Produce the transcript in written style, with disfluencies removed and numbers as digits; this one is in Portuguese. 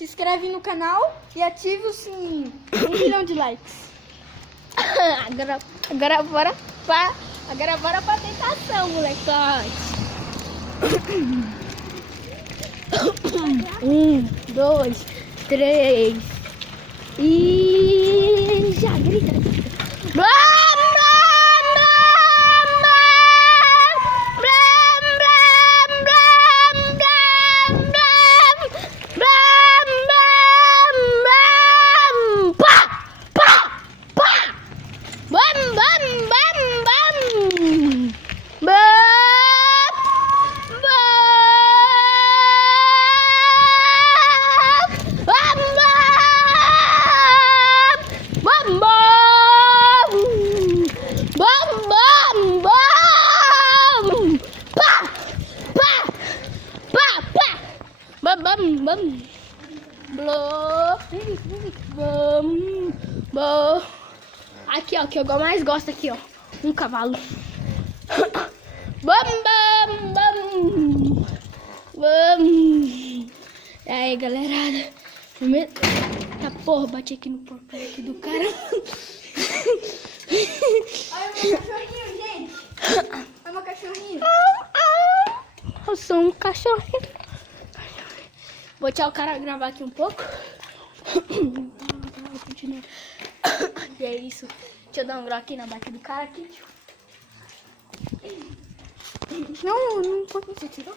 se inscreve no canal e ativa o sininho. 1 milhão de likes. Agora bora pra tentação, molecote. 1, 2, 3. E já grita. Aqui, ó, que eu mais gosto aqui, ó. Um cavalo. E aí, galerada. Tá, porra, bati aqui no portão aqui do cara. Olha o meu cachorrinho, gente. Olha o meu cachorrinho. Eu sou um cachorrinho. Vou deixar o cara gravar aqui um pouco. E é isso. Deixa eu dar um grau aqui na bate do cara aqui. Não foi que você tirou?